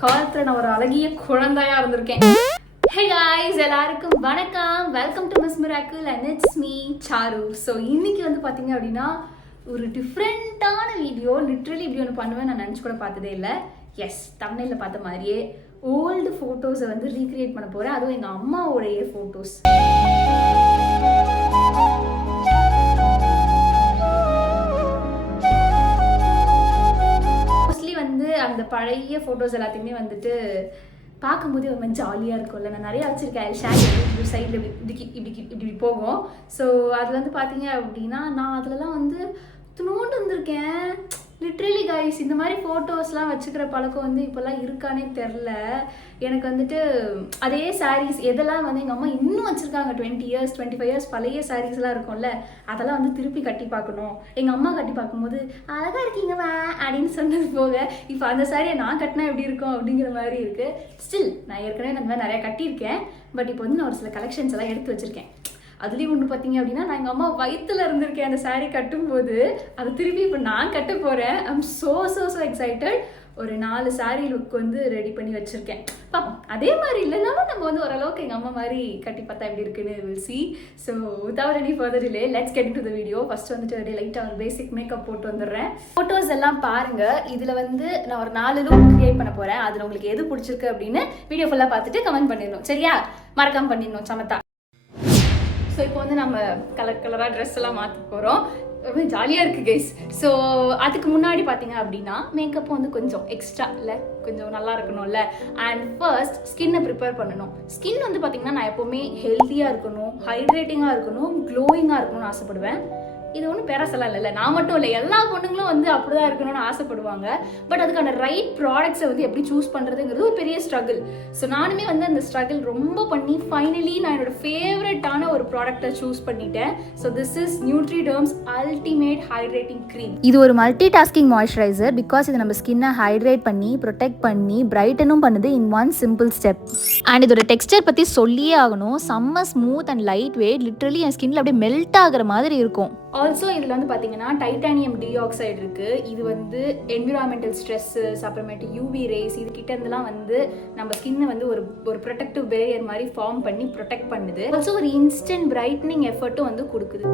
காலத்துல நான் ஒரு அழகிய குழந்தையா இருந்திருக்கேன். Hey guys, எல்லாருக்கும் வணக்கம். Welcome to Miss Miracle and it's me Charu. So இன்னைக்கு வந்து பார்த்தீங்க அப்படின்னா ஒரு டிஃப்ரெண்ட்டான வீடியோ. லிட்ரலி இப்படி ஒன்று பண்ணுவேன் நான் நினச்சி கூட பார்த்ததே இல்லை. எஸ், தமிழில் பார்த்த மாதிரியே ஓல்டு ஃபோட்டோஸை வந்து ரீக்ரியேட் பண்ண போகிறேன். அதுவும் எங்கள் அம்மாவோடைய ஃபோட்டோஸ். வந்து அந்த பழைய ஃபோட்டோஸ் எல்லாத்தையுமே வந்துட்டு பார்க்கும்போது ஒரு மாதிரி ஜாலியாக இருக்கும்ல. நான் நிறையா வச்சுருக்கேன். ஷேர் சைடில் இப்படி போகும். ஸோ அது வந்து பார்த்தீங்க அப்படின்னா நான் அதிலலாம் வந்து துணோண்டு வந்திருக்கேன். லிட்ரலி கைஸ், இந்த மாதிரி ஃபோட்டோஸ்லாம் வச்சுக்கிற பழக்கம் வந்து இப்போல்லாம் இருக்கானே தெரில. எனக்கு வந்துட்டு அதே சாரீஸ் எதெல்லாம் வந்து எங்கள் அம்மா இன்னும் வச்சுருக்காங்க 20 இயர்ஸ் 25 இயர்ஸ் பழைய சாரீஸ்லாம் இருக்கும்ல, அதெல்லாம் வந்து திருப்பி கட்டி பார்க்கணும். எங்கள் அம்மா கட்டி பார்க்கும்போது அழகாக இருக்கீங்கம்மா அப்படின்னு சொன்னது போக இப்போ அந்த சாரியை நான் கட்டினா எப்படி இருக்கும் அப்படிங்கிற மாதிரி இருக்குது. ஸ்டில் நான் ஏற்கனவே அந்த மாதிரி நிறையா கட்டியிருக்கேன். பட் இப்போ வந்து நான் ஒரு சில கலெக்ஷன்ஸ் எல்லாம் எடுத்து வச்சுருக்கேன். அதுலேயும் ஒன்று பார்த்தீங்க அப்படின்னா, நான் எங்கள் அம்மா வயிற்றுல இருந்திருக்கேன் அந்த சாரீ கட்டும்போது. அதை திருப்பி இப்போ நான் கட்ட போகிறேன். I'm so excited. ஒரு 4 சாரீ லுக் வந்து ரெடி பண்ணி வச்சுருக்கேன். பாப்போம், அதே மாதிரி இல்லைனாலும் நம்ம வந்து ஓரளவுக்கு எங்கள் அம்மா மாதிரி கட்டி பார்த்தா எப்படி இருக்குன்னு will see. So without any further delay let's get to the video. First வந்துட்டு லைட்டாக ஒரு பேசிக் மேக்கப் போட்டு வந்துடுறேன். ஃபோட்டோஸ் எல்லாம் பாருங்கள். இதில் வந்து நான் ஒரு 4 லுக் க்ரியேட் பண்ண போகிறேன். அதில் உங்களுக்கு எது பிடிச்சிருக்கு அப்படின்னு வீடியோ ஃபுல்லாக பார்த்துட்டு கமெண்ட் பண்ணிடணும். சரியா? மறக்காமல் பண்ணிடணும். சமத்தா. ஸோ இப்போ வந்து நம்ம கலராக ட்ரெஸ் எல்லாம் மாற்ற போகிறோம். ரொம்ப ஜாலியாக இருக்குது கைஸ். ஸோ அதுக்கு முன்னாடி பார்த்தீங்க அப்படின்னா மேக்கப்பும் வந்து கொஞ்சம் எக்ஸ்ட்ரா இல்லை, கொஞ்சம் நல்லா இருக்கணும்ல. அண்ட் ஃபர்ஸ்ட் ஸ்கின்னை ப்ரிப்பேர் பண்ணணும். ஸ்கின் வந்து பார்த்தீங்கன்னா நான் எப்போவுமே ஹெல்த்தியாக இருக்கணும், ஹைட்ரேட்டிங்காக இருக்கணும், க்ளோயிங்காக இருக்கணும்னு ஆசைப்படுவேன். இது ஒன்றும் பேரசெல்லாம் இல்லைல்ல, நான் மட்டும் இல்லை, எல்லா பொண்ணுங்களும் வந்து அப்படிதான் இருக்கணும்னு ஆசைப்படுவாங்க. பட் அதுக்கான ரைட் ப்ராடக்ட்ஸை வந்து எப்படி சூஸ் பண்ணுறதுங்கிறது ஒரு பெரிய ஸ்ட்ரகிள். ஸோ நானுமே வந்து அந்த ஸ்ட்ரகிள் ரொம்ப பண்ணி ஃபைனலி நான் என்னோட ஃபேவரட்டான ஒரு ப்ராடக்டை சூஸ் பண்ணிட்டேன். So this is Nutriderm's ultimate hydrating cream. இது ஒரு மல்டி டாஸ்கிங் மாய்ஸ்சரைசர். பிகாஸ் இது நம்ம ஸ்கின்னை ஹைட்ரேட் பண்ணி ப்ரொடெக்ட் பண்ணி பிரைட்டனும் பண்ணுது in one simple step. And இதோட டெக்ஸ்டர் பற்றி சொல்லியே ஆகணும். செம்ம smooth and lightweight. Literally என் ஸ்கின்ல அப்படியே மெல்ட் ஆகிற மாதிரி இருக்கும். ஆல்சோ இதில் வந்து பார்த்தீங்கன்னா டைட்டானியம் டீஆக்சைடு இருக்குது. இது வந்து என்விரான்மெண்டல் ஸ்ட்ரெஸ்ஸஸ், அப்புறமேட்டு யூவி ரேஸ், இது கிட்ட இருந்தெல்லாம் வந்து நம்ம ஸ்கின்னை வந்து ஒரு ப்ரொடெக்டிவ் பேரியர் மாதிரி ஃபார்ம் பண்ணி ப்ரொடெக்ட் பண்ணுது. ஆல்சோ ஒரு இன்ஸ்டன்ட் பிரைட்னிங் எஃபர்ட்டும் வந்து கொடுக்குது.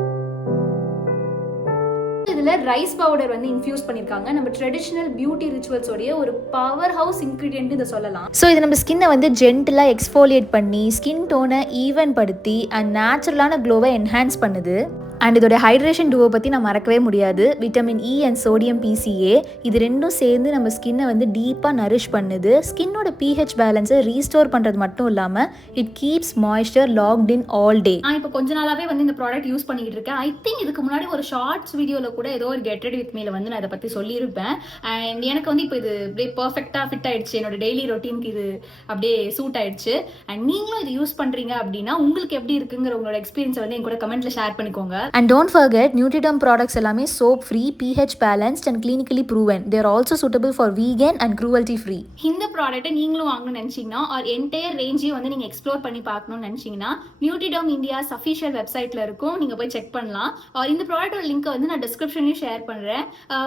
இதில் ரைஸ் பவுடர் வந்து இன்ஃபியூஸ் பண்ணியிருக்காங்க. நம்ம ட்ரெடிஷ்னல் பியூட்டி ரிச்சுவல்ஸோடைய ஒரு பவர் ஹவுஸ் இன்க்ரீடியன்ட் இதை சொல்லலாம். ஸோ இது நம்ம ஸ்கின்னை வந்து ஜென்டிலாக எக்ஸ்ஃபோலியேட் பண்ணி ஸ்கின் டோனை ஈவன் படுத்தி அண்ட் நேச்சுரலான க்ளோவை என்ஹான்ஸ் பண்ணுது. அண்ட் இதோட ஹைட்ரேஷன் டூவை பற்றி நான் மறக்கவே முடியாது. Vitamin E and sodium PCA இது ரெண்டும் சேர்ந்து நம்ம ஸ்கின்னை வந்து டீப்பாக நரிஷ் பண்ணுது. ஸ்கின்னோட pH பேலன்ஸை ரீஸ்டோர் பண்ணுறது மட்டும் இல்லாமல் it keeps moisture locked in all day. நான் இப்போ கொஞ்ச நாளாகவே வந்து இந்த ப்ராடக்ட் யூஸ் பண்ணிட்டு இருக்கேன். ஐ திங்க் இதுக்கு முன்னாடி ஒரு ஷார்ட்ஸ் வீடியோவில் கூட ஏதோ ஒரு கெட் ரெடி வித் மீல வந்து நான் இதை பற்றி சொல்லியிருப்பேன். அண்ட் எனக்கு வந்து இப்போ இது அப்படியே பர்ஃபெக்டாக ஃபிட் ஆயிடுச்சு. என்னோட டெய்லி ரொட்டீனுக்கு இது அப்படியே சூட் ஆயிடுச்சு. அண்ட் நீங்களும் இது யூஸ் பண்ணுறீங்க அப்படின்னா உங்களுக்கு எப்படி இருக்குங்கிற உங்களோட எக்ஸ்பீரியன்ஸை வந்து என் கூட கமெண்ட்ல ஷேர் பண்ணிக்கோங்க. And don't forget, Nutriderm products எல்லாமே soap free, pH balanced and clinically proven. They are also suitable for vegan and cruelty free. இந்த ப்ராடக்ட்டை நீங்களும் வாங்கணும்னு நினைச்சீங்கன்னா ஆர் என்டையர் ரேஞ்சையும் வந்து நீங்க எக்ஸ்ப்ளோர் பண்ணி பார்க்கணும்னு நினைச்சீங்கன்னா Nutriderm இந்தியாஸ் அஃபிஷியல் வெப்சைட்ல இருக்கும், நீங்க போய் செக் பண்ணலாம். ஆர் இந்த ப்ராடக்ட்டோட லிங்க் வந்து நான் டிஸ்கிரிப்ஷன்லயும் ஷேர் பண்றேன்,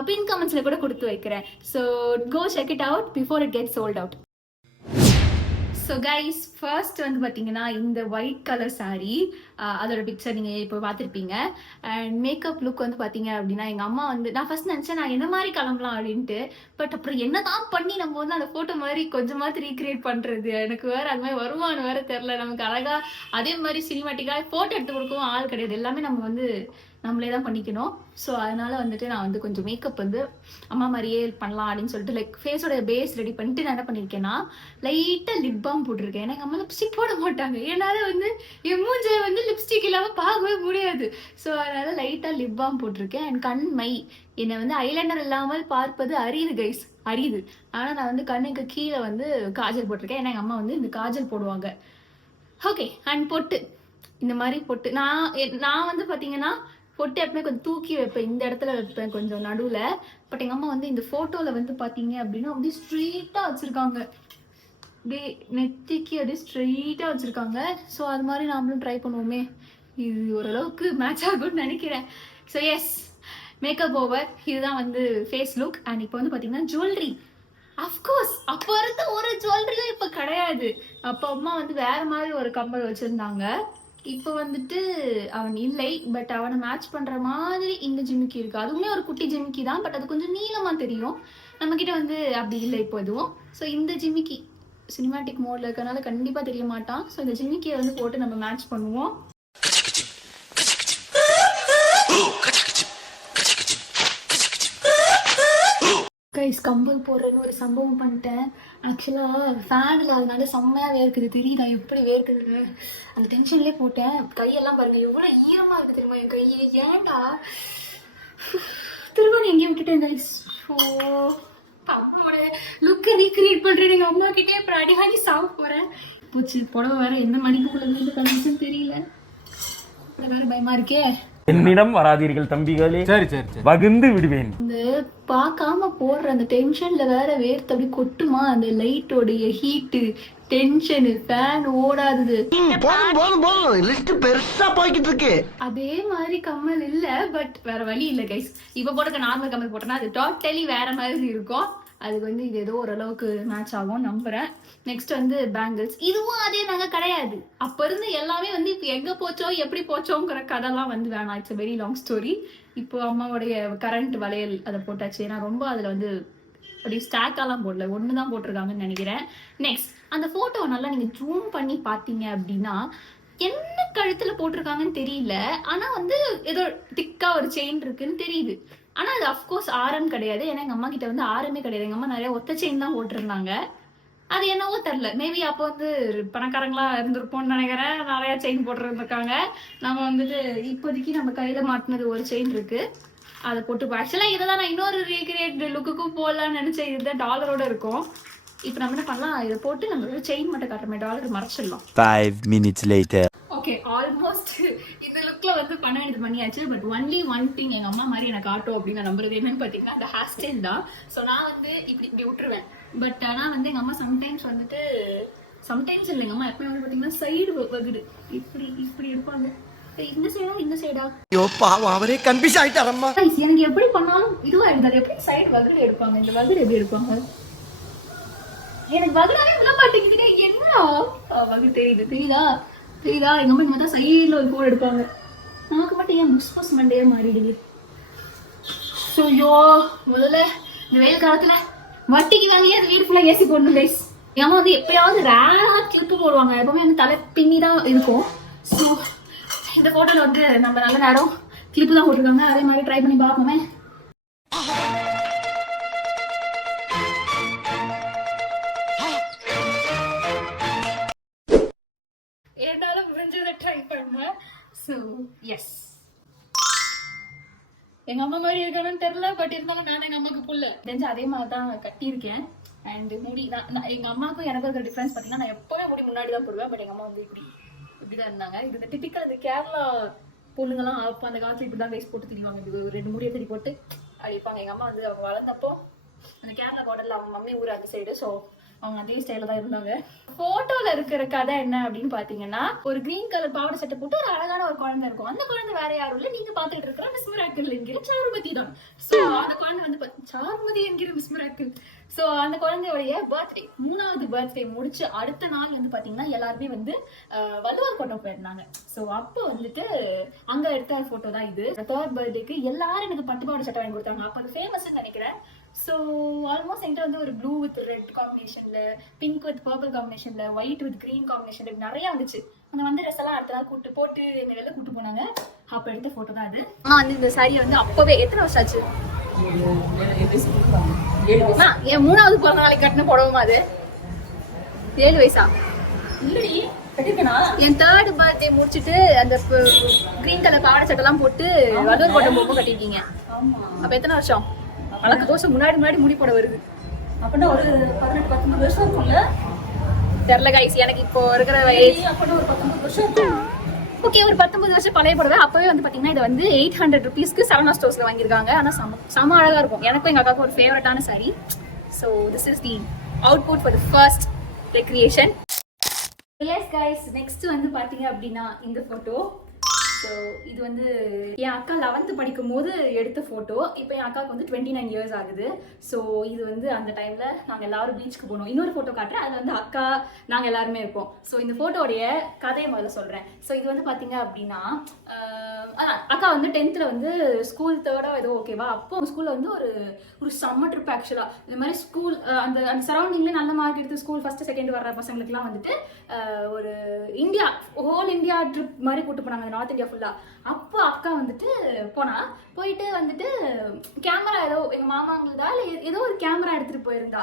பின் கமெண்ட்ஸ்ல கூட கொடுத்து வைக்கிறேன். So go check it out before it get sold out. So guys, first வந்து பார்த்தீங்கன்னா இந்த ஒயிட் கலர் சாரீ, அதோட பிக்சர் நீங்கள் இப்போ பார்த்துருப்பீங்க. அண்ட் மேக்கப் லுக் வந்து பார்த்தீங்க அப்படின்னா எங்கள் அம்மா வந்து நான் ஃபர்ஸ்ட் நினச்சேன் நான் என்ன மாதிரி கிளம்பலாம் அப்படின்ட்டு. பட் அப்புறம் என்ன தான் பண்ணி நம்ம வந்து அந்த ஃபோட்டோ மாதிரி கொஞ்சமாவது ரீக்ரியேட் பண்ணுறது, எனக்கு வேறு அது மாதிரி வருமானு வேறு தெரில. நமக்கு அழகாக அதே மாதிரி சினிமாட்டிக்காக ஃபோட்டோ எடுத்து கொடுக்கவும் ஆள் கிடையாது. எல்லாமே நம்ம வந்து நம்மளே தான் பண்ணிக்கணும். ஸோ அதனால் வந்துட்டு நான் வந்து கொஞ்சம் மேக்கப் வந்து அம்மா மாதிரியே பண்ணலாம் அப்படின்னு சொல்லிட்டு லைக் ஃபேஸோட பேஸ் ரெடி பண்ணிட்டு நான் என்ன பண்ணியிருக்கேன்னா லைட்டாக லிப் பாம் போட்டிருக்கேன். எனக்கு அம்மா லிப்ஸ்டிக் போட மாட்டாங்க. என்னால் வந்து என் மூஞ்சை வந்து லிப்ஸ்டிக் இல்லாமல் பார்க்கவே முடியாது. ஸோ அதனால் லைட்டாக லிப் பாம் போட்டிருக்கேன். அண்ட் கண் மை, என்னை வந்து ஐலைனர் இல்லாமல் பார்ப்பது அரியுது கைஸ், அரியுது. ஆனால் நான் வந்து கண்ணுக்கு கீழே வந்து காஜல் போட்டிருக்கேன். ஏன்னா எங்கள் அம்மா வந்து இந்த காஜல் போடுவாங்க. ஓகே. அண்ட் பொட்டு, இந்த மாதிரி பொட்டு நான் வந்து பார்த்தீங்கன்னா பொட்டு எப்பவுமே கொஞ்சம் தூக்கி வைப்பேன், இந்த இடத்துல வைப்பேன் கொஞ்சம் நடுவில். பட் எங்கள் அம்மா வந்து இந்த ஃபோட்டோவில் வந்து பார்த்தீங்க அப்படின்னா அப்படியே ஸ்ட்ரெயிட்டாக வச்சுருக்காங்க, அப்படியே நெத்திக்கு அப்படியே ஸ்ட்ரெயிட்டாக வச்சுருக்காங்க. ஸோ அது மாதிரி நாமளும் ட்ரை பண்ணுவோமே, இது ஓரளவுக்கு மேட்ச் ஆகும்னு நினைக்கிறேன். So yes, makeup over. இதுதான் வந்து ஃபேஸ் லுக். அண்ட் இப்போ வந்து பார்த்தீங்கன்னா ஜுவல்லரி அஃப்கோர்ஸ் அப்போ இருந்த ஒரு ஜுவல்லரியும் இப்போ கிடையாது. அப்போ அம்மா வந்து வேற மாதிரி ஒரு கம்பல் வச்சிருந்தாங்க. இப்போ வந்துட்டு அவன் இல்லை, பட் அவனை மேட்ச் பண்ற மாதிரி இந்த ஜிமிக்கி இருக்கு. அதுவுமே ஒரு குட்டி ஜிமிக்கி தான், பட் அது கொஞ்சம் நீளமா தெரியும். நம்ம கிட்ட வந்து அப்படி இல்லை இப்போ எதுவும். ஸோ இந்த ஜிமிக்கி சினிமாட்டிக் மோட்ல இருக்கனால கண்டிப்பா தெரிய மாட்டான். ஸோ இந்த ஜிமிக்கியை வந்து போட்டு நம்ம மேட்ச் பண்ணுவோம். கைஸ் கம்பல் போடுறதுன்னு ஒரு சம்பவம் பண்ணிட்டேன். ஆக்சுவலாக ஃபேனில் அதனால செம்மையாக வேர்க்குது, தெரியுதா எப்படி வேர்க்குது? அந்த டென்ஷன்லேயே போட்டேன். கையெல்லாம் பாருங்கள் எவ்வளோ ஈரமாக இருக்குது தெரியுமா என் கையை. ஏன்டா திரும்ப எங்கேயும் விட்டுட்டேன் கைஸ். ஓ அம்மாவோட லுக்கை ரீக்ரியேட் பண்ணுறேன் எங்கள் அம்மா கிட்டே. அப்புறம் அடி வாங்கி சாப்பிட போகிறேன். போச்சு புடவை வேறு எந்த மணிக்குள்ளே இருந்து கண்டிஷன் தெரியல. அப்புறம் வேறு பயமாக இருக்கே. என்னிடம் வராதீர்கள் தம்பிகளே, சரி சரி வகுந்து விடுவேன். இந்த பார்க்காம போடுற அந்த டென்ஷன்ல வேற வேர்த்து அப்படி கொட்டுமா, அந்த லைட்டோடைய ஹீட்டு, டென்ஷனு, ஃபேன் ஓடாதது. அதே மாதிரி கம்மல் இல்ல, பட் வேற வழி இல்ல கைஸ். இப்ப போட்டுக்க நார்மல் கம்மல் போட்டோம்னா அது டோட்டலி வேற மாதிரி இருக்கும். அதுக்கு வந்து இது ஏதோ ஓரளவுக்கு மேட்ச் ஆகும் நம்புறேன். நெக்ஸ்ட் வந்து பேங்கிள்ஸ். இதுவும் அதே நாங்க கிடையாது. அப்ப இருந்து எல்லாமே வந்து இப்ப எங்க போச்சோ எப்படி போச்சோங்கிற கதைலாம் வந்து வேணாம். It's very long story. இப்போ அம்மாவுடைய கரண்ட் வளையல் அதை போட்டாச்சு. ஏன்னா ரொம்ப அதுல வந்து அப்படி ஸ்டாக்காலாம் போடல, ஒண்ணுதான் போட்டிருக்காங்கன்னு நினைக்கிறேன். நெக்ஸ்ட் அந்த போட்டோ நல்லா நீங்க ஜூம் பண்ணி பாத்தீங்க அப்படின்னா என்ன கழுத்துல போட்டிருக்காங்கன்னு தெரியல. ஆனா வந்து ஏதோ திக்கா ஒரு செயின் இருக்குன்னு தெரியுது. ஆனா அது அஃப்கோர்ஸ் ஆரம் கிடையாது. ஏன்னா எங்க அம்மா கிட்ட வந்து ஆரமே கிடையாது. எங்க அம்மா நிறைய ஒத்த செயின் தான் போட்டிருந்தாங்க. அது என்னவோ தெரில, மேபி அப்போ வந்து பணக்காரங்களா இருந்திருப்போம்னு நினைக்கிறேன். நிறைய செயின் போட்டுருந்துருக்காங்க. நம்ம வந்துட்டு இப்போதைக்கு நம்ம கையில மாட்டினது ஒரு செயின் இருக்கு, அதை போட்டு ஆக்சுவலா இதை தான் நான் இன்னொரு ரீக்ரியேட் லுக்குக்கும் போடலான்னு நினைச்சேன். இதுதான் டாலரோட இருக்கும். இப்போ நம்ம என்ன பண்ணலாம், இதை போட்டு நம்ம செயின் மட்டும் காட்டுறோமே, டாலர் மறைச்சிடலாம். 5 minutes later. ஓகே ஆல்மோஸ்ட் இந்த லுக்ல வந்து பண்ண வேண்டியது பண்ணியாச்சு. பட் ஒன்லி ஒன் திங் எங்க அம்மா மாதிரி எனக்கு ஆட்டோ அப்படின்னு நான் நம்புறது என்னன்னு பாத்தீங்கன்னா அந்த ஹேர் ஸ்டைல் தான். ஸோ நான் வந்து இப்படி இப்படி விட்டுருவேன். பட் ஆனால் வந்து எங்க அம்மா சம்டைம்ஸ் வந்துட்டு, சம்டைம்ஸ் இல்லை எங்க அம்மா எப்பவுமே வந்து பாத்தீங்கன்னா சைடு வகுடு இப்படி இப்படி எடுப்பாங்க. இந்த சைடா இந்த சைடா அவரே கன்ஃபியூஸ் ஆயிட்டாரம்மா. எனக்கு எப்படி பண்ணாலும் இதுவாயிடுது. அது எப்படி சைடு வகுடு எடுப்பாங்க, இந்த வகுடு எப்படி எடுப்பாங்க? எனக்கு வகுடாவே விட மாட்டேங்குது. என்ன வகுடு தெரியுது, தெரியுதா தெரியுதா? எங்க அம்மா இந்த மாதிரி சைடில் ஒரு கோடு எடுப்பாங்க. நமக்கு மட்டும் ஏன் புஷ் புஷ் மண்டையே மாறிடுது. ஸோ ஐயோ முதல்ல இந்த வெயில் காலத்துல வட்டிக்கு வாங்கியே அந்த வீடு ஃபுல்லாக ஏசி போடணும் கைஸ். என் அம்மா வந்து எப்பயாவது ரேராக கிளிப்பு போடுவாங்க. எப்பவுமே வந்து தலை பின்னி தான் இருக்கும். ஸோ இந்த ஃபோட்டோவில் வந்து நம்ம நல்ல நேரம் கிளிப்பு தான் போட்டிருக்காங்க. அதே மாதிரி ட்ரை பண்ணி பார்ப்போமே. என்னால முடிஞ்சதை ட்ரை பண்ணேன். ஸோ எஸ் எங்க அம்மா மாதிரி இருக்கானு தெரியல, பட் இருந்தாலும் நான் எங்க அம்மாவுக்கு புள்ள தெரிஞ்சு அதே மாதிரி தான் கட்டியிருக்கேன். அண்ட் முடி நான் எங்க அம்மாவுக்கும் எனக்கு இருக்கிற டிஃபரன்ஸ் பார்த்தீங்கன்னா, நான் எப்பவுமே முடி முன்னாடி தான் போடுவேன். பட் எங்க அம்மா வந்து இப்படிதான் இருந்தாங்க. இது இந்த டிபிக்கல் இந்த கேரளா பொண்ணுங்கெல்லாம் அப்போ அந்த காலத்துல இப்படிதான் கைஸ் போட்டு திரிவாங்க. இது ஒரு 2 முடியை தடி போட்டு அடிப்பாங்க. எங்க அம்மா வந்து அவங்க வளர்ந்தப்போ அந்த கேரளா பார்டர்ல அவங்க மம்மி ஊர் அந்த சைடு. ஸோ அவங்க அதே ஸ்டைல தான் இருந்தாங்க. போட்டோல இருக்கிற கதை என்ன அப்படின்னு பாத்தீங்கன்னா, ஒரு கிரீன் கலர் பாவாடை சட்டை போட்டு ஒரு அழகான ஒரு குழந்தை இருக்கும். அந்த குழந்தை வேற யாரும் இல்ல, நீங்க பாத்துட்டு இருக்கிற மிஸ் மிராக்கிள் என்கிற சாருமதி தான். சோ அந்த குழந்தை வந்து சாருமதி என்கிற மிஸ் மிராக்கிள். சோ அந்த குழந்தையோடைய பர்த்டே 3வது பர்த்டே முடிச்சு அடுத்த நாள் வந்து பாத்தீங்கன்னா எல்லாருமே வந்து வள்ளுவர் கோட்டம் போயிருந்தாங்க. சோ அப்போ வந்துட்டு அங்க எடுத்த போட்டோ தான் இது. 3rd பர்த்டேக்கு எல்லாரும் எனக்கு பட்டு பாவாடை சட்டை வாங்கி கொடுத்தாங்க. அப்ப அது ஃபேமஸ் நினைக்கிறேன். ஸோ ஆல்மோஸ்ட் என்கிட்ட வந்து ஒரு ப்ளூ வித் ரெட் காம்பினேஷன்ல, பிங்க் வித் பர்பிள் காம்பினேஷன்ல, ஒயிட் வித் கிரீன் காம்பினேஷன்ல இப்படி நிறைய வந்துச்சு. அங்கே வந்து ட்ரெஸ் எல்லாம் அடுத்த நாள் கூட்டு போட்டு என்னை வெளில கூட்டு போனாங்க. அப்போ எடுத்த ஃபோட்டோ தான் அது. வந்து இந்த சாரியை வந்து அப்போவே எத்தனை வருஷம் ஆச்சு? என் 3வது பிறந்த நாளைக்கு கட்டின புடவுமா அது? 7 வயசா? இல்லடி என் 3rd பர்த்டே முடிச்சுட்டு அந்த கிரீன் கலர் பாவாடை சட்டெல்லாம் போட்டு வள்ளுவர் கோட்டம் போகும் கட்டிருக்கீங்க. அப்போ எத்தனை வருஷம்? வழக்கு தோசம் முன்னாடி முடி போட வருது அப்படின்னா ஒரு 18-19 வருஷம் இருக்கும்ல. தெரியல கைஸ், எனக்கு இப்போ இருக்கிற வயசு அப்படின்னா ஒரு 19 வருஷம் இருக்கும். ஓகே, ஒரு 19 வருஷம் பழைய போடுவே. அப்பவே வந்து பாத்தீங்கன்னா இதை வந்து 800 ருபீஸ்க்கு சரவணா ஸ்டோர்ஸ்ல வாங்கியிருக்காங்க. ஆனா செம அழகா இருக்கும். எனக்கும் எங்க அக்காவுக்கும் ஒரு ஃபேவரட்டான sorry. So this is the output for the first recreation. S guys, next வந்து பாத்தீங்க அப்படின்னா இந்த போட்டோ. ஸோ இது வந்து என் அக்கா 11th படிக்கும் போது எடுத்த ஃபோட்டோ. இப்போ என் அக்காவுக்கு வந்து 29 இயர்ஸ் ஆகுது. ஸோ இது வந்து அந்த டைமில் நாங்கள் எல்லாரும் பீச்சுக்கு போனோம். இன்னொரு ஃபோட்டோ காட்டுறேன், அதில் வந்து அக்கா நாங்கள் எல்லாருமே இருப்போம். ஸோ இந்த ஃபோட்டோடைய கதையை முதல்ல சொல்கிறேன். ஸோ இது வந்து பார்த்தீங்க அப்படின்னா அக்கா வந்து 10th வந்து ஸ்கூல் 3rd ஏதோ ஓகேவா. அப்போ ஸ்கூலில் வந்து ஒரு சம்மர் ட்ரிப் ஆக்சுவலாக. இந்த மாதிரி ஸ்கூல் அந்த அந்த சரௌண்டிங்லேயே நல்ல மார்க் எடுத்து ஸ்கூல் 1st 2nd வர்ற பசங்களுக்குலாம் வந்துட்டு ஒரு இந்தியா ஹோல் இந்தியா ட்ரிப் மாதிரி கூட்டு போனாங்க, நார்த் இந்தியா ஃபுல்லாக. அப்போ அக்கா வந்துட்டு போயிட்டு வந்துட்டு கேமரா ஏதோ எங்கள் மாமாங்களதா இல்லை ஏதோ ஒரு கேமரா எடுத்துகிட்டு போயிருந்தா.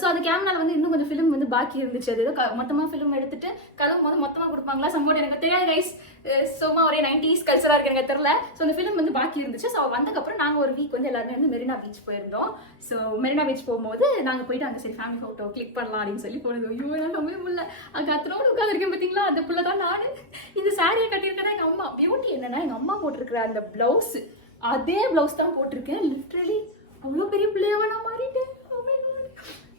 ஸோ அந்த கேமராவில் வந்து இன்னும் கொஞ்சம் ஃபிலிம் வந்து பாக்கி இருந்துச்சு. அது ஏதோ மொத்தமாக ஃபிலிம் எடுத்துட்டு கலவும் போது மொத்தமாக கொடுப்பாங்களா சம்போட் எனக்கு தெரியாது கைஸ். சும்மா ஒரே 90s கல்ச்சராக இருக்கு எனக்கு தெரியல. ஸோ அந்த ஃபிலிம் வந்து பாக்கி இருந்துச்சு. ஸோ வந்ததுக்கப்புறம் நாங்கள் ஒரு வீக் வந்து எல்லாருமே வந்து மெரினா பீச் போயிருந்தோம். ஸோ மெரினா பீச் போகும்போது நாங்கள் போயிட்டு அங்கே சரி ஃபேமிலி ஃபோட்டோ கிளிக் பண்ணலாம் அப்படின்னு சொல்லி போனது. ஐயோ நான் நம்பவே முடியல. அங்கே அத்தனோடு உட்காந்துருக்கேன் பார்த்தீங்களா, அந்த புள்ள தான் நான். இந்த சாரியை கட்டியிருக்கேன்னா எங்கள் அம்மா. பியூட்டி என்னன்னா எங்கள் அம்மா போட்டிருக்கிற அந்த ப்ளவுஸ் அதே ப்ளவுஸ் தான் போட்டிருக்கேன். லிட்ரலி அவ்வளோ பெரிய பிள்ளையாவா நான் மாறிட்டேன்.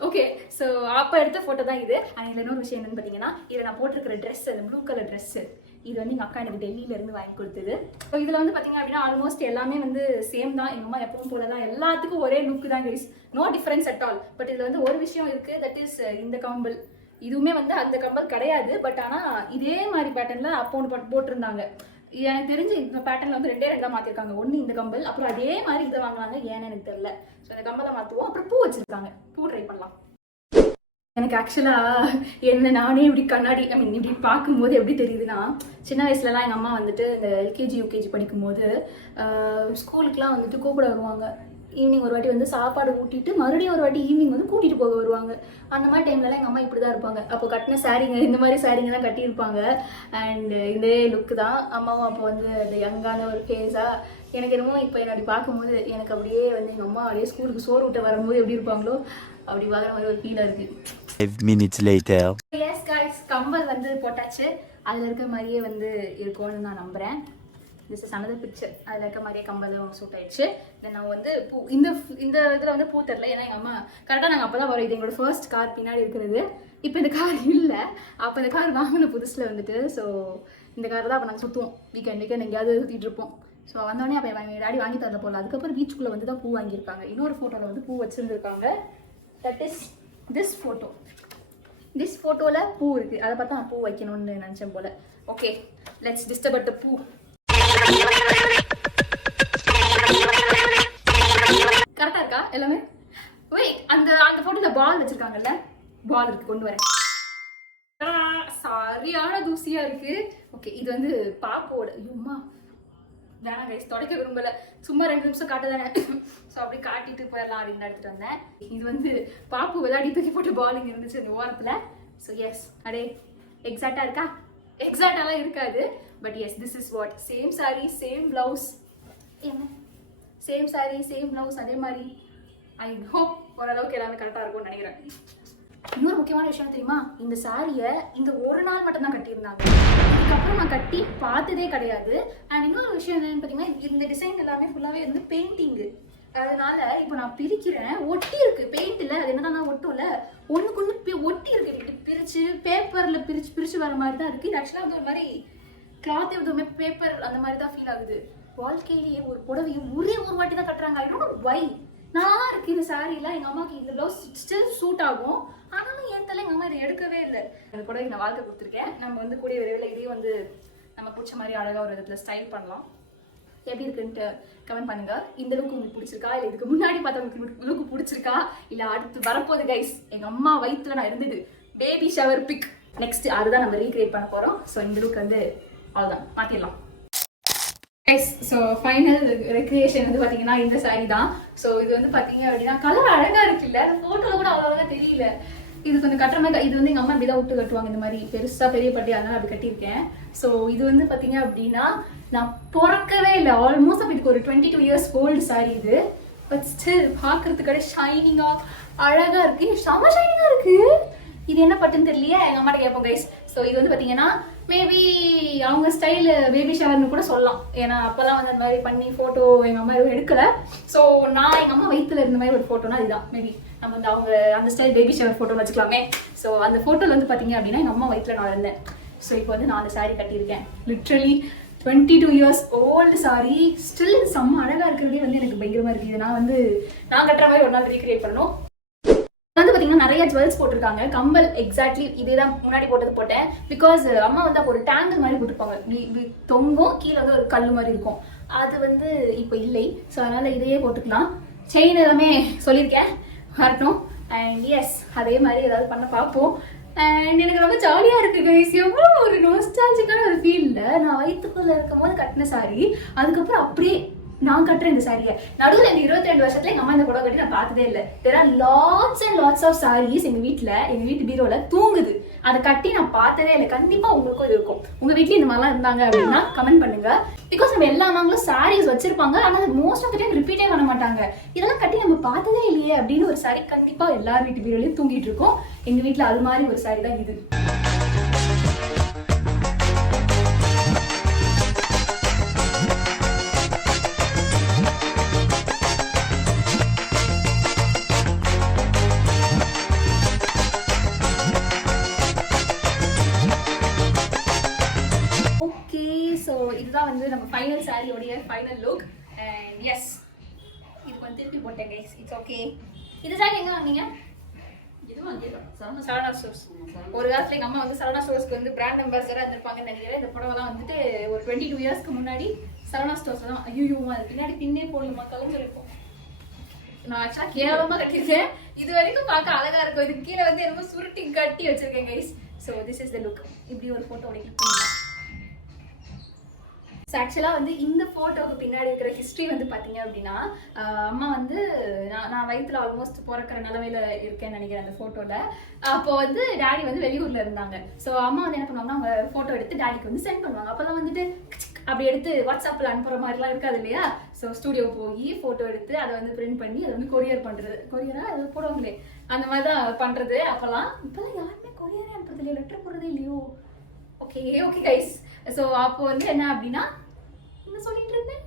ஓகே, ஸோ அப்போ எடுத்த ஃபோட்டோ தான் இது. அண்ட் இதில் இன்னொரு விஷயம் என்னன்னு பார்த்தீங்கன்னா, இதில் நான் போட்டிருக்கிற ட்ரெஸ், அந்த ப்ளூ கலர் ட்ரெஸ்ஸு, இது வந்து எங்கள் அக்கா எனக்கு டெல்லியிலேருந்து வாங்கி கொடுத்தது. ஸோ இதில் வந்து பார்த்தீங்க அப்படின்னா ஆல்மோஸ்ட் எல்லாமே வந்து சேம் தான். எங்கள் அம்மா எப்பவும் போல தான், எல்லாத்துக்கும் ஒரே லுக்கு தான் guys, no difference at all. But இதில் வந்து ஒரு விஷயம் இருக்குது, தட் இஸ் இந்த கம்பல். இதுவுமே வந்து அந்த கம்பல் கிடையாது, பட் ஆனால் இதே மாதிரி பேட்டர்னில் அப்போ ஒன்று போட்டிருந்தாங்க. எனக்கு தெரிஞ்சு இந்த பேட்டர்னில் வந்து 2 தான் மாற்றிருக்காங்க. ஒன்று இந்த கம்பல், அப்புறம் அதே மாதிரி இதை வாங்கினாங்க, ஏன்னு எனக்கு தெரியல. ஸோ இந்த கம்பலை மாற்றுவோம். அப்புறம் பூ வச்சுருக்காங்க, பூ ட்ரை பண்ணலாம். எனக்கு ஆக்சுவலாக என்ன நானே இப்படி கண்ணாடி இப்படி பார்க்கும்போது எப்படி தெரியுதுன்னா, சின்ன வயசுலலாம் எங்கள் அம்மா வந்துட்டு இந்த எல்கேஜி யூகேஜி படிக்கும்போது ஸ்கூலுக்குலாம் வந்துட்டு கூப்பிட வருவாங்க. ஈவினிங் ஒரு வாட்டி வந்து சாப்பாடு ஊட்டிட்டு மறுபடியும் ஒரு வாட்டி ஈவினிங் வந்து கூட்டிகிட்டு போக வருவாங்க. அந்த மாதிரி டைம்லலாம் எங்கள் அம்மா இப்படி தான் இருப்பாங்க. அப்போ கட்டின சாரீங்க, இந்த மாதிரி சாரீங்க தான் கட்டியிருப்பாங்க. அண்டு இதே லுக்கு தான் அம்மாவும். அப்போ வந்து அந்த யங்கான ஒரு ஃபேஸாக எனக்கு என்னமோ இப்போ என்னை பார்க்கும்போது எனக்கு அப்படியே வந்து எங்கள் அம்மா அப்படியே ஸ்கூலுக்கு சோறு விட்ட வரும்போது எப்படி இருப்பாங்களோ அப்படி பார்க்குற மாதிரி ஒரு ஃபீலாக இருக்குது. 5 minutes later. S guys, compel வந்து போட்டாச்சு. அதில் இருக்க மாதிரியே வந்து இருக்கும்னு நான் நம்புகிறேன். This is another picture. அதில் இருக்க மாதிரியே கம்பலும் சூட் ஆயிடுச்சு. தென் நான் வந்து பூ இந்த இதில் வந்து பூ தரல, ஏன்னா எங்கள் அம்மா கரெக்டாக நாங்கள் அப்போ தான் வரோம். இது எங்களோட ஃபர்ஸ்ட் கார் பின்னாடி இருக்கிறது. இப்போ இந்த கார் இல்லை, அப்போ இந்த கார் வாங்கின புதுசில் வந்துட்டு. ஸோ இந்த கார் தான் அப்போ நாங்கள் சுற்றுவோம், வீக்கெண்ட் எங்கேயாவது சுற்றிட்டு இருப்போம். ஸோ வந்தோடனே அப்போ எங்கள் டாடி வாங்கி தரல போல. அதுக்கப்புறம் பீச்சுக்குள்ளே வந்து தான் பூ வாங்கியிருக்காங்க. இன்னொரு ஃபோட்டோவில் வந்து பூ வச்சுருந்துருக்காங்க. That is this photo. This ஃபோட்டோவில் பூ இருக்குது. அதை பார்த்தா நான் பூ வைக்கணும்னு நினச்சேன் போல். Okay, let's disturb at the poo. கரெக்டாக இருக்கா எல்லாமே? வெயிட், அந்த ஃபோட்டோவில் பால் வச்சுருக்காங்கல்ல, பால் இருக்குது, கொண்டு வரேன். சரியான தூசியாக இருக்குது. ஓகே, இது வந்து பாப்போட. ஐயோம்மா வேணாம் கைஸ், தொடக்க விரும்பலை, சும்மா 2 நிமிஷம் காட்ட தானே. ஸோ அப்படி காட்டிட்டு போயிடலாம் அப்படின்னு எடுத்துகிட்டு வந்தேன். இது வந்து பாப்பு விளையாடி தூக்கி போட்டு பாலிங் இருந்துச்சு அந்த ஓரத்தில். ஸோ எஸ், அடே எக்ஸாக்டாக இருக்கா? எக்ஸாக்டாலாம் இருக்காது, but yes this is what. Same sari, same blouse, என்ன சேம் சாரீ சேம் ப்ளவுஸ், அதே மாதிரி. ஐ ஹோப் ஓரளவுக்கு எல்லாமே கரெக்டாக இருக்கும்னு நினைக்கிறேன். இன்னொரு முக்கியமான விஷயம் தெரியுமா, இந்த சாரியை இந்த ஒரு நாள் மட்டும் தான் கட்டியிருந்தாங்க. இதுக்கப்புறம் நான் கட்டி பார்த்ததே கிடையாது. அண்ட் இன்னொரு விஷயம் என்னன்னு பார்த்தீங்கன்னா, இந்த டிசைன் எல்லாமே ஃபுல்லாகவே வந்து பெயிண்டிங்கு. அதனால இப்போ நான் பிரிக்கிறேன், ஒட்டி இருக்கு பெயிண்டில். அது என்னதான் ஒட்டும்ல, ஒன்றுக்கு ஒட்டி இருக்கு. இப்படி பிரித்து பேப்பரில் பிரித்து வர மாதிரி தான் இருக்குது. இது ஆக்சுவலாக வந்து ஒரு மாதிரி கிளாத் எதுவுமே பேப்பர் அந்த மாதிரி தான் ஃபீல் ஆகுது. வாழ்க்கையிலேயே ஒரு புடவையும் ஒரே ஒரு வாட்டி தான் கட்டுறாங்க. I don't know why. நல்லா இருக்குது இந்த சாரீலாம். எங்கள் அம்மாவுக்கு இந்த ப்ளவுஸ் ஸ்டில் சூட் ஆகும். ஆனாலும் என் தலை எங்கள் அம்மா இதை எடுக்கவே இல்லை. அந்த புடவை நான் வாழ்க்கை கொடுத்துருக்கேன். நம்ம வந்து கூடிய விரைவில் இதையும் வந்து நம்ம பிடிச்ச மாதிரி அழகாக ஒரு இதில் ஸ்டைல் பண்ணலாம். எப்படி இருக்குன்ட்டு கமெண்ட் பண்ணுங்க. இந்த லுக்கு உங்களுக்கு பிடிச்சிருக்கா, இல்லை இதுக்கு முன்னாடி பார்த்தவங்களுக்கு லுக்கு பிடிச்சிருக்கா, இல்லை அடுத்து வரப்போகுது கைஸ். எங்கள் அம்மா வயிற்றுல நான் இருந்தது பேபி ஷவர் பிக். நெக்ஸ்ட் அதுதான் நம்ம ரீக்ரியேட் பண்ண போகிறோம். ஸோ இந்த லுக் வந்து அவ்வளோதான், மாற்றிடலாம் கைஸ். ஸோ ஃபைனல் ரெக்ரியேஷன் வந்து பார்த்தீங்கன்னா இந்த சாரீ தான். ஸோ இது வந்து பார்த்தீங்க அப்படின்னா கலர் அழகாக இருக்குல்ல, அந்த ஃபோட்டோவில் கூட அவ்வளோ அழகாக தெரியல. இது கொஞ்சம் கட்டுற மாதிரி. இது வந்து எங்கள் அம்மா இப்படி தான் விட்டு கட்டுவாங்க, இந்த மாதிரி பெருசாக பெரிய பட்டி, அதனால அப்படி கட்டியிருக்கேன். ஸோ இது வந்து பார்த்தீங்க அப்படின்னா நான் பிறக்கவே இல்லை ஆல்மோஸ்ட். அப்போ இதுக்கு ஒரு 22 years ஓல்டு சாரீ இது. பட் ஸ்டில் பார்க்கறதுக்கு ஷைனிங்காக அழகாக இருக்குது, செம ஷைனிங்காக இருக்குது. இது என்ன பட்டுன்னு தெரியலையே, எங்கள் அம்மாட்ட கேட்போம் கைஸ். ஸோ இது வந்து பார்த்தீங்கன்னா மேபி அவங்க ஸ்டைல் பேபி ஷவர்னு கூட சொல்லலாம். ஏன்னா அப்போல்லாம் வந்து அந்த மாதிரி பண்ணி ஃபோட்டோ எங்கள் அம்மா எதுவும் எடுக்கலை. ஸோ நான் எங்கள் அம்மா வயிற்றுல இருந்த மாதிரி ஒரு ஃபோட்டோனா இதுதான். மேபி நம்ம வந்து அவங்க அந்த ஸ்டைல் பேபி ஷவர் ஃபோட்டோன்னு வச்சுக்கலாமே. ஸோ அந்த ஃபோட்டோவில் வந்து பார்த்தீங்க அப்படின்னா எங்கள் அம்மா வயிற்றுல நான் இருந்தேன். ஸோ இப்போ வந்து நான் அந்த சாரீ கட்டியிருக்கேன். Literally 22 years old sari still செம்ம அழகா இருக்கிறதே வந்து எனக்கு பயங்கரமா இருக்கு. இது நான் கட்டுற மாதிரி ஒரு நாள் ரீக்ரியேட் பண்ணணும். வந்து பார்த்தீங்கன்னா நிறைய ஜுவல்ஸ் போட்டிருக்காங்க. கம்பல் எக்ஸாக்ட்லி இதே தான் முன்னாடி போட்டேன். பிகாஸ் அம்மா வந்து அப்போ ஒரு டேங்கிள் மாதிரி போட்டிருப்பாங்க, தொங்கும், கீழே வந்து ஒரு கல் மாதிரி இருக்கும். அது வந்து இப்போ இல்லை. ஸோ அதனால் இதையே போட்டுக்கலாம். செயின் எல்லாமே சொல்லியிருக்கேன் வரட்டும். அண்ட் எஸ் அதே மாதிரி ஏதாவது பண்ண பார்ப்போம். அண்ட் எனக்கு ரொம்ப ஜாலியாக இருக்குது கைஸ். எவ்வளோ ஒரு நோஸ்டாலஜிக்கான ஒரு ஃபீலில் நான் வயிற்றுக்குள்ளே இருக்கும் போது கட்டின சாரி, அதுக்கப்புறம் அப்படியே நான் கட்டுறேன் இந்த சாரியை. நடுவில் இந்த 22 வருஷத்துல எங்கள் அம்மா இந்த புடவை கட்டி நான் பார்த்ததே இல்லை. there are lots and lots of sarees எங்கள் வீட்டு பீரோவில் தூங்குது. அதை கட்டி நான் பார்த்ததே இல்லை. கண்டிப்பாக உங்களுக்கும் இது இருக்கும். உங்கள் வீட்டில் இந்த மாதிரிலாம் இருந்தாங்க அப்படின்னா கமெண்ட் பண்ணுங்க. பிகாஸ் நம்ம எல்லா அம்மாங்களும் சாரீஸ் வச்சிருப்பாங்க, ஆனால் மோஸ்ட் ஆஃப் த டைம் ரிப்பீட்டே பண்ண மாட்டாங்க. இதெல்லாம் கட்டி நம்ம பார்த்ததே இல்லையே அப்படின்னு ஒரு சாரி கண்டிப்பாக எல்லார் வீட்டு பீரோலையும் தூங்கிட்டு இருக்கோம். எங்கள் வீட்டில் அது மாதிரி ஒரு சாரி தான் இது. இதுதான் வந்து நம்ம ஃபைனல் சாரியோடைய ஃபைனல் லுக். அண்ட் எஸ் இதுக்கு வந்து திருப்பி போட்டேன் கைஸ். It's okay. இது சாரி எங்கே வாங்கினீங்க? சரவணா ஸ்டோர்ஸ். ஒரு காலத்துல எங்கள் அம்மா வந்து சரவணா ஸ்டோர்ஸ்க்கு வந்து பிராண்ட் அம்பாசிடராக இருந்திருப்பாங்கன்னு நினைக்கிறேன். இந்த புடவைலாம் வந்துட்டு ஒரு 22 இயர்ஸ்க்கு முன்னாடி சரவணா ஸ்டோர்ஸ் தான். ஐயோ அது பின்னாடி பின்னே போடணுமா கலந்து இருக்கும். நான் ஆக்சுவலாக கேவலமாக கட்டியிருக்கேன். இது வரைக்கும் பார்க்க அழகா இருக்கும். இதுக்கு கீழே வந்து என்னமோ சுருட்டி கட்டி வச்சிருக்கேன் guys. So this is the look. இப்படி ஒரு ஃபோட்டோ கிளிக் பண்ணலாம். ஸோ ஆக்சுவலாக வந்து இந்த ஃபோட்டோவுக்கு பின்னாடி இருக்கிற ஹிஸ்ட்ரி வந்து பார்த்தீங்க அப்படின்னா, அம்மா வந்து நான் வயிற்றுல ஆல்மோஸ்ட் பிறக்கிற நிலவையில் இருக்கேன்னு நினைக்கிறேன் அந்த ஃபோட்டோவில். அப்போ வந்து டேடி வந்து வெளியூரில் இருந்தாங்க. ஸோ அம்மா வந்து என்ன பண்ணுவாங்கன்னா அவங்க ஃபோட்டோ எடுத்து டேடிக்கு வந்து சென்ட் பண்ணுவாங்க. அப்போ தான் வந்துட்டு அப்படி எடுத்து வாட்ஸ்அப்பில் அனுப்புகிற மாதிரிலாம் இருக்காது இல்லையா. ஸோ ஸ்டூடியோ போய் ஃபோட்டோ எடுத்து அதை வந்து பிரிண்ட் பண்ணி அதை வந்து கொரியராக அது போடுவாங்களே அந்த மாதிரி தான் பண்ணுறது. அப்போல்லாம் இப்போலாம் யாருமே கொரியரே அனுப்புறது இல்லையோ, லெட்டர் போடுறதே இல்லையோ. Okay guys. ஸோ அப்போ வந்து என்ன அப்படின்னா சொல்லிட்டு இருந்தேன்.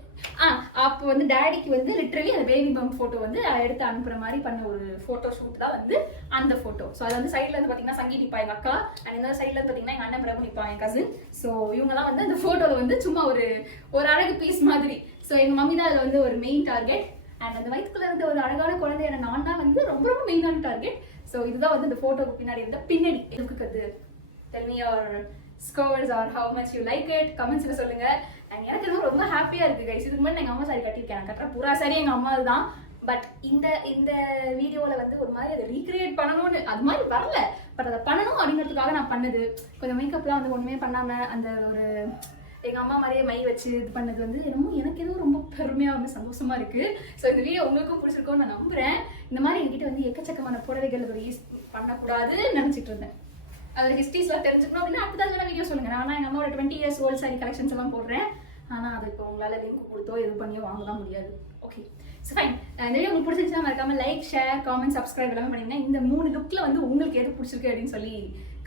அப்போ வந்து டேடிக்கு வந்து லிட்டரலி அந்த பேபி பம்ப் ஃபோட்டோ வந்து எடுத்து அனுப்புற மாதிரி பண்ண ஒரு ஃபோட்டோ ஷூட் தான் வந்து அந்த ஃபோட்டோ. ஸோ அது வந்து சைடில் வந்து பார்த்தீங்கன்னா சங்கி நிப்பா எங்கள் அக்கா, அண்ட் இந்த சைடில் வந்து பார்த்தீங்கன்னா எங்கள் அண்ணன் பிரபு நிப்பா என் கசின். ஸோ இவங்கெல்லாம் வந்து அந்த ஃபோட்டோவில் வந்து சும்மா ஒரு அழகு பீஸ் மாதிரி. ஸோ எங்கள் மம்மி தான் அதில் வந்து ஒரு மெயின் டார்கெட். அண்ட் அந்த வயிற்றுக்குள்ள இருந்த ஒரு அழகான குழந்தையான நான் தான் வந்து ரொம்ப ரொம்ப மெயினான டார்கெட். ஸோ இதுதான் வந்து இந்த ஃபோட்டோக்கு பின்னாடி இருந்த பின்னாடி இருக்குது. Tell me your scores or how much you like it கமெண்ட்ஸ்ல சொல்லுங்க. அண்ட் எனக்கு ரொம்ப ஹாப்பியா இருக்கு கைஸ். இதுக்கு முன்னாடி எங்க அம்மா சாரி கட்டியிருக்கேன். நான் கட்டுற புறா சாரி எங்க அம்மா தான். பட் இந்த வீடியோவில் வந்து ஒரு மாதிரி அதை ரீக்ரியேட் பண்ணணும்னு அது மாதிரி வரல. பட் அதை பண்ணணும் அப்படிங்கிறதுக்காக நான் பண்ணது. கொஞ்சம் மேக்கப்லாம் வந்து ஒன்றுமே பண்ணாமல் அந்த ஒரு எங்கள் அம்மா மாதிரியே மை வச்சு இது பண்ணது வந்து எனக்கு எதுவும் ரொம்ப பெருமையாக வந்து சந்தோஷமாக இருக்குது. ஸோ இந்த வீடியோ உங்களுக்கும் பிடிச்சிருக்கோன்னு நான் நம்புகிறேன். இந்த மாதிரி என்கிட்ட வந்து எக்கச்சக்கமான புடவைகள் ஒரு யூஸ் பண்ணக்கூடாதுன்னு நினச்சிட்டு இருந்தேன். அதோட ஹிஸ்ட்ரிஸ்லாம் தெரிஞ்சுக்கணும் அப்படின்னா அடுத்ததான் வீடியோ சொல்லுங்கள். நான் எங்கள் அம்மாவோட 20 years old சாரி கலெக்ஷன்ஸ் எல்லாம் போடுறேன். ஆனால் அதை இப்போ உங்களால் லிங்க் கொடுத்தோ எது பண்ணியோ வாங்க தான் முடியாது. Okay so fine. இந்த வீடியோ உங்களுக்கு பிடிச்சிருந்துச்சுன்னா மறக்காமல் லைக், ஷேர், காமெண்ட், சப்ஸ்கிரைப் எல்லாமே பண்ணிங்கன்னா இந்த 3 லுக்கில் வந்து உங்களுக்கு எது பிடிச்சிருக்கு அப்படின்னு சொல்லி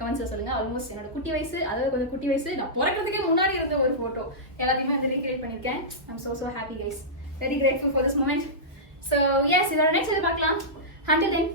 கமெண்ட்ஸில் சொல்லுங்கள். ஆல்மோஸ்ட் என்னோட குட்டி வயசு, அதாவது கொஞ்சம் குட்டி வயசு, நான் பிறக்கிறதுக்கே முன்னாடி இருந்த ஒரு ஃபோட்டோ எல்லாத்தையுமே வந்து ரீக்ரியேட் பண்ணியிருக்கேன். I'm so happy guys. Very grateful for this moment. So yes இதோட நெக்ஸ்ட் பார்க்கலாம். Until then,